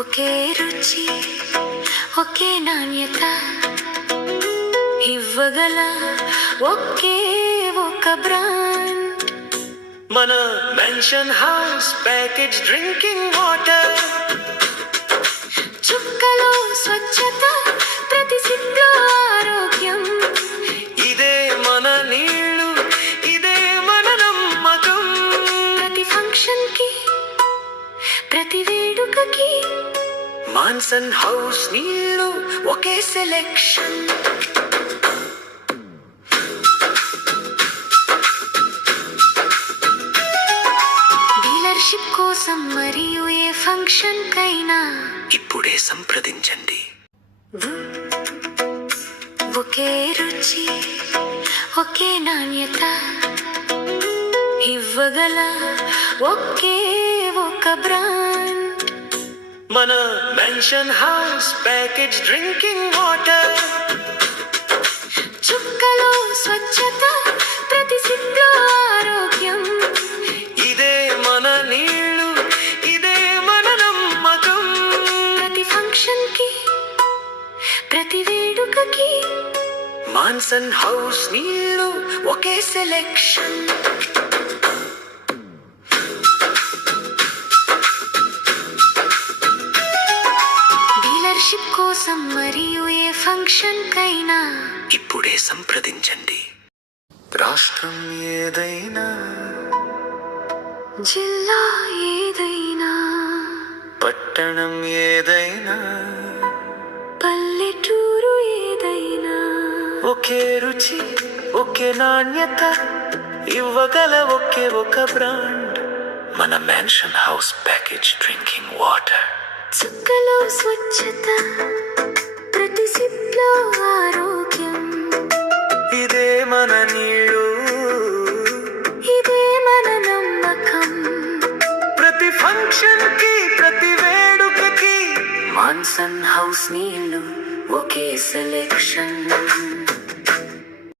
ఒకే రుచి ఒకే నాణ్యత ఇవ్వగల ఒకే ఒక బ్రాండ్ మన Mansion House package drinking water. చుక్కలో స్వచ్ఛత ప్రతి సిప్లో ఆరోగ్యం. ఇదే మన నీళ్ళు, ఇదే మన నమ్మకం. ప్రతి ఫంక్షన్ కి ప్రతి వేడుకకి మాన్సన్ హౌస్ నీళ్ళు ఒకే సెలెక్షన్. డీలర్షిప్ కోసం మరియు ఏ ఫంక్షన్ కైనా ఇప్పుడే సంప్రదించండి. ఒకే రుచి ఒకే నాణ్యత ఇవ్వగల ఒకే ఒక బ్రాండ్ మన Mansion House package drinking water. చుక్కలో స్వచ్ఛత ప్రతి సిప్లో ఆరోగ్యం. ఇదే మన నీళ్ళు, ఇదే మన నమ్మకం. ప్రతి ఫంక్షన్ కి ప్రతి వేడుకకి మాన్సన్ హౌస్ నీళ్ళు ఒకే సెలెక్షన్. డీలర్షిప్ కోసం మరియు ఏ ఫంక్షన్ కైనా ఇప్పుడే సంప్రదించండి. రాష్ట్రం ఏదైనా, జిల్లా ఏదైనా, పట్టణం ఏదైనా, పల్లెటూరు ఏదైనా, ఒకే రుచి ఒకే నాణ్యత ఇవ్వగల ఒకే ఒక బ్రాండ్. మన Mansion House package drinking water. చుక్కలో స్వచ్ఛత ప్రతి సిప్లో ఆరోగ్యం. ఇదే మన నీళ్ళు, ఇదే మన నమ్మకం. ప్రతి ఫంక్షన్ కి ప్రతి వేడుకకి మాన్సన్ హౌస్ నీళ్ళు ఒకే సెలెక్షన్.